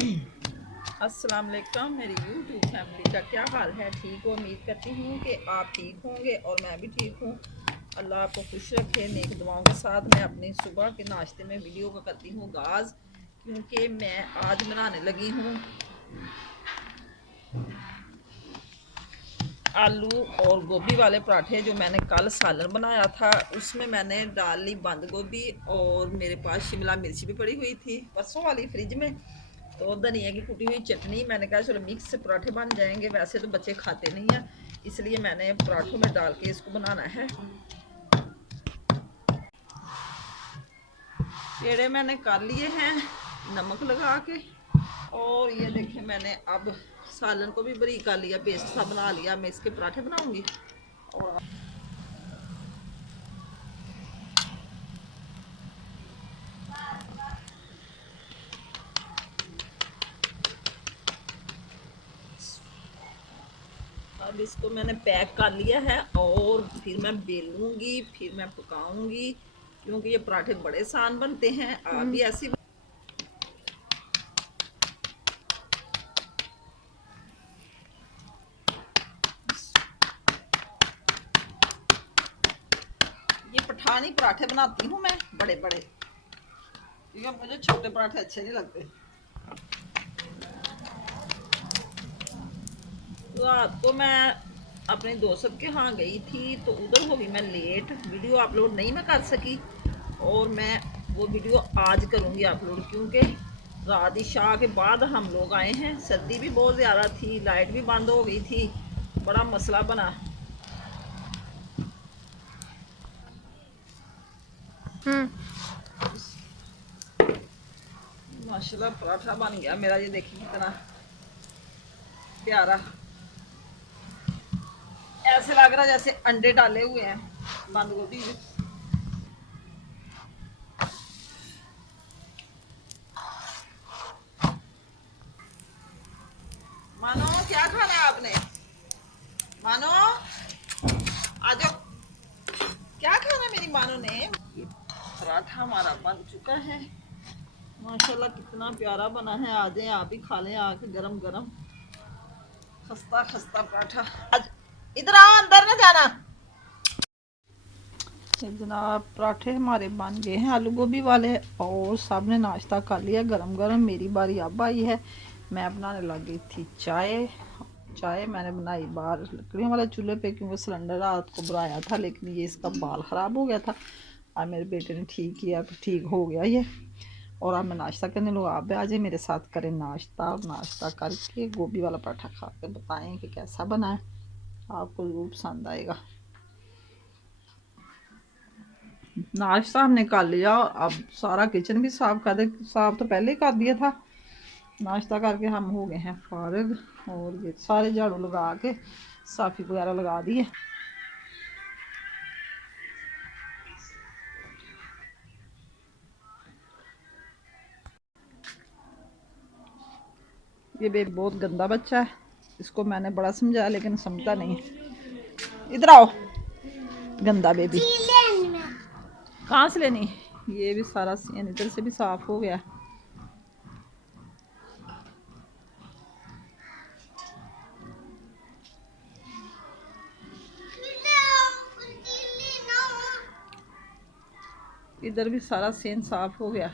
अस्सलाम वालेकुम मेरी यूट्यूब फैमिली का क्या हाल है। ठीक हो, उम्मीद करती हूँ कि आप ठीक होंगे और मैं भी ठीक हूँ। अल्लाह आपको खुश रखे। नेक दुआओं के साथ मैं अपनी सुबह के नाश्ते में वीडियो को करती हूँ आगाज़, क्योंकि मैं आज बनाने लगी हूँ आलू और गोभी वाले पराठे। जो मैंने कल सालन बनाया था उसमें मैंने डाल ली बंद गोभी, और मेरे पास शिमला मिर्च भी पड़ी हुई थी परसों वाली फ्रिज में, तो धनिया की कुटी हुई चटनी। मैंने कहा चलो मिक्स से पराठे बन जाएंगे। वैसे तो बच्चे खाते नहीं हैं, इसलिए मैंने पराठों में डाल के इसको बनाना है। पेड़े मैंने कर लिए हैं नमक लगा के, और ये देखिए मैंने अब सालन को भी बारीक कर लिया, पेस्ट सा बना लिया। मैं इसके पराठे बनाऊंगी। और अब इसको मैंने पैक कर लिया है, और फिर मैं बेलूंगी, फिर मैं पकाऊंगी, क्योंकि ये पराठे बड़े आसान बनते हैं। आप भी ऐसे ये पठानी पराठे बनाती हूँ मैं बड़े बड़े, क्योंकि मुझे छोटे पराठे अच्छे नहीं लगते। रात को मैं अपने दोस्त के यहाँ गई थी, तो उधर हो गई मैं लेट। वीडियो अपलोड नहीं मैं कर सकी, और मैं वो वीडियो आज करूँगी अपलोड, क्योंकि रात इशा के बाद हम लोग आए हैं। सर्दी भी बहुत ज़्यादा थी, लाइट भी बंद हो गई थी, बड़ा मसला बना। माशाल्लाह पराठा बन गया मेरा। ये देखिए कितना प्यारा, ऐसे लग रहा जैसे अंडे डाले हुए हैं बंद गोभी में। मानो क्या खाना है आपने? मानो आ जाओ, क्या खाना मेरी मानो ने? ये पराठा हमारा बन चुका है। माशाल्लाह कितना प्यारा बना है। आ जाए आप भी खा लें आके गरम गरम खस्ता खस्ता पराठा। आज इधर आओ, अंदर ना जाना। जनाब पराठे हमारे बन गए हैं आलू गोभी वाले, और सब ने नाश्ता कर लिया गरम गरम। मेरी बारी अब आई है। मैं बनाने लग गई थी चाय। चाय मैंने बनाई बाहर लकड़ियों वाले चूल्हे पे, क्योंकि सिलेंडर रात को बुलाया था, लेकिन ये इसका बाल ख़राब हो गया था। और मेरे बेटे ने ठीक किया तो ठीक हो गया ये। और अब मैं नाश्ता करने लगा। आप आ जाए मेरे साथ करें नाश्ता, और नाश्ता करके गोभी वाला पराठा खा के बताएँ कि कैसा बना है। आपको ज़रूर पसंद आएगा। नाश्ता हमने कर लिया, और अब सारा किचन भी साफ कर दे। साफ तो पहले ही कर दिया था। नाश्ता करके हम हो गए हैं फारिग, और ये सारे झाड़ू लगा के साफ़ी वगैरह लगा दिए। ये बेबी बहुत गंदा बच्चा है, इसको मैंने बड़ा समझाया लेकिन समझता नहीं है। इधर आओ, गंदा बेबी। कहाँ से लेनी? ये भी सारा इधर से भी साफ हो गया। इधर भी सारा सेन साफ हो गया।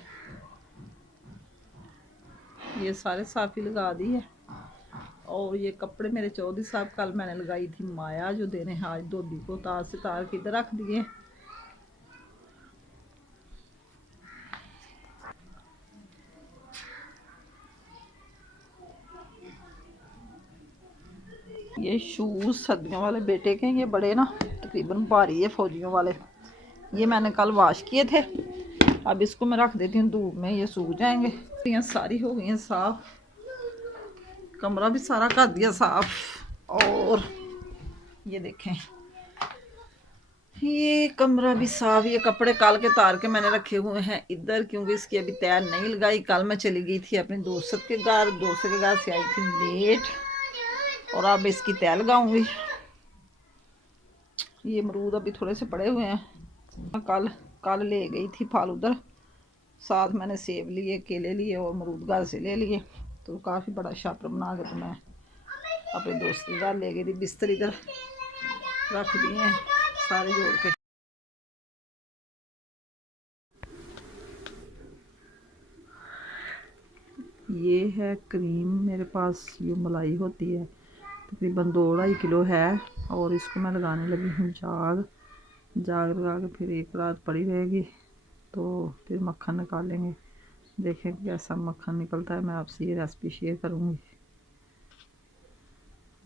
ये सारे साफ़ी लगा दी है। और ये कपड़े मेरे चौधरी साहब कल मैंने लगाई थी माया जो देने हैं, आज धोबी को तार से तार के इधर रख दिए। ये शूज़ सर्दियों वाले बेटे के, ये बड़े ना तकरीबन भारी है फौजियों वाले। ये मैंने कल वॉश किए थे। अब इसको मैं रख देती हूँ धूप में, ये सूख जाएंगे। ये सारी हो गई हैं साफ़, कमरा भी सारा कर दिया साफ़। और ये देखें ये कमरा भी साफ़। ये कपड़े कल के तार के मैंने रखे हुए हैं इधर, क्योंकि इसकी अभी तैयार नहीं लगाई। कल मैं चली गई थी अपने दोस्त के घर, दोस्त के घर से आई थी लेट, और अब इसकी तय लगाऊंगी। ये अमरूद अभी थोड़े से पड़े हुए हैं। कल कल ले गई थी फल उधर, साथ मैंने सेब लिए, केले लिए, और अमरूद घर से ले लिए। तो काफ़ी बड़ा शापर बना के तो मैं अपने दोस्त के घर ले गई थी। बिस्तर इधर रख दिए हैं सारे जोड़ के। ये है क्रीम मेरे पास, ये मलाई होती है, तकरीबन 2-2.5 किलो है। और इसको मैं लगाने लगी हूँ जाग लगा के फिर एक रात पड़ी रहेगी, तो फिर मक्खन निकालेंगे। देखें कैसा मक्खन निकलता है, मैं आपसे ये रेसिपी शेयर करूँगी।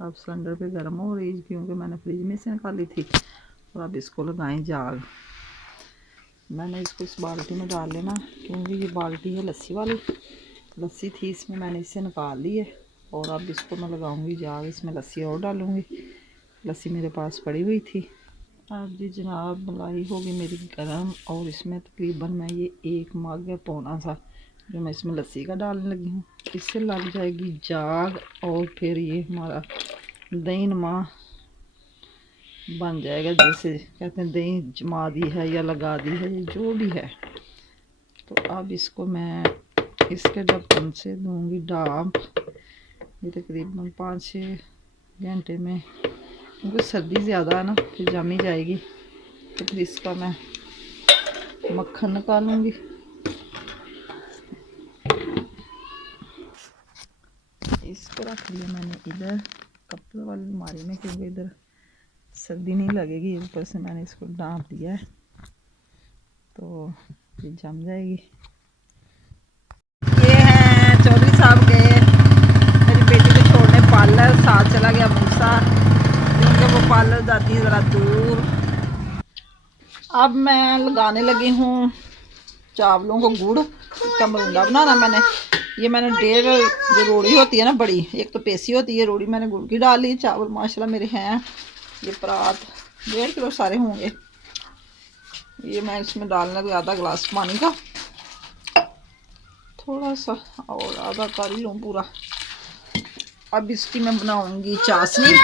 अब सिलेंडर पे गर्म हो रही है क्योंकि मैंने फ्रिज में से निकाली थी। और अब इसको लगाएं जाग। मैंने इसको इस बाल्टी में डाल लेना, क्योंकि ये बाल्टी है लस्सी वाली, लस्सी थी इसमें, मैंने इससे निकाल ली है। और अब इसको मैं लगाऊंगी जाग, इसमें लस्सी और डालूंगी, लस्सी मेरे पास पड़ी हुई थी। अब जी जनाब मलाई होगी मेरी गर्म, और इसमें तकरीबन मैं ये 1 मग है पौना सा जो मैं इसमें लस्सी का डालने लगी हूँ। इससे लग जाएगी जाग और फिर ये हमारा दही नुमा बन जाएगा, जैसे कहते हैं दही जमा दी है या लगा दी है, ये जो भी है। तो अब इसको मैं इसके ढक्कन से दूंगी डाँप। ये तकरीबन 5-6 घंटे में, क्योंकि सर्दी ज़्यादा है ना, फिर जम ही जाएगी। तो फिर इसका मैं मक्खन निकालूंगी। इसको रख लिया मैंने इधर कपड़े वाली अलमारी में, क्योंकि इधर सर्दी नहीं लगेगी। ऊपर से मैंने इसको ढाँप दिया है, तो ये जम जाएगी। ये हैं चौधरी साहब गए मेरी बेटी को छोड़ने पार्लर, साथ चला गया मूसा, क्योंकि वो पार्लर जाती है ज़रा दूर। अब मैं लगाने लगी हूँ चावलों को गुड़, इसका मरूंडा बनाना। मैंने 1.5 जो रोड़ी होती है ना बड़ी, एक तो पेसी होती है रोड़ी, मैंने गुड़ की डाल ली। चावल माशाल्लाह मेरे हैं, ये परात 1.5 किलो सारे होंगे। ये मैं इसमें डालना भी आधा गिलास पानी का, थोड़ा सा और आधा कर लूँ पूरा। अब इसकी मैं बनाऊंगी चाशनी।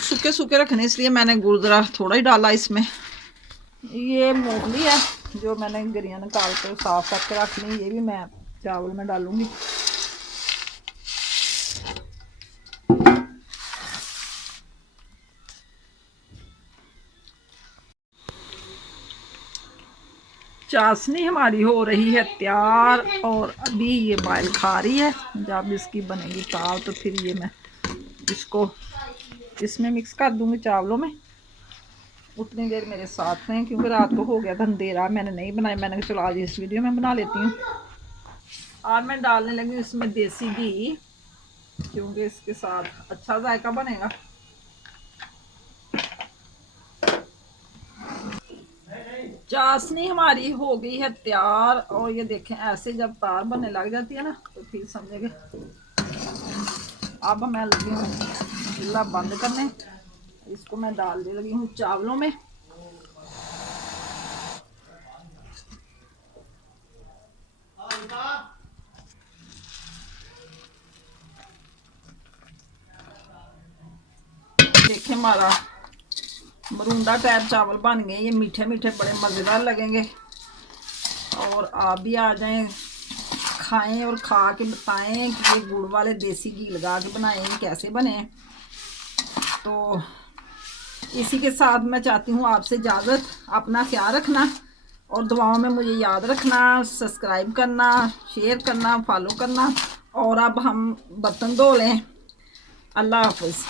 सूखे सूखे रखने इसलिए मैंने गुड़ जरा थोड़ा ही डाला इसमें। ये मूंगफली है जो मैंने गिरियाँ निकाल कर साफ करके रख ली, ये भी मैं चावल में डालूंगी। चाशनी हमारी हो रही है तैयार, और अभी ये बॉयल खा रही है। जब इसकी बनेगी चावल तो फिर ये मैं इसको इसमें मिक्स कर दूंगी चावलों में। उतनी देर मेरे साथ रहें, क्योंकि रात को हो गया था अंधेरा, मैंने नहीं बनाई। मैंने कहा चलो आज इस वीडियो में बना लेती हूँ। आज मैं डालने लगी इसमें देसी घी, क्योंकि इसके साथ अच्छा जायका बनेगा। चाशनी हमारी हो गई है तैयार, और ये देखें ऐसे जब तार बनने लग जाती है ना, तो फिर समझेंगे। अब मैं लगी हूँ चूल्हा बंद करने, इसको मैं डाल दे लगी हूँ चावलों में। देखें हमारा मरूंडा टाइप चावल बन गए, ये मीठे मीठे बड़े मज़ेदार लगेंगे। और आप भी आ जाएं, खाएं और खा के बताएं कि ये गुड़ वाले देसी घी लगा के बनाए कैसे बने। तो इसी के साथ मैं चाहती हूँ आपसे इजाज़त। अपना ख्याल रखना और दुआओं में मुझे याद रखना। सब्सक्राइब करना, शेयर करना, फॉलो करना। और अब हम बर्तन धो लें। अल्लाह हाफ़िज़।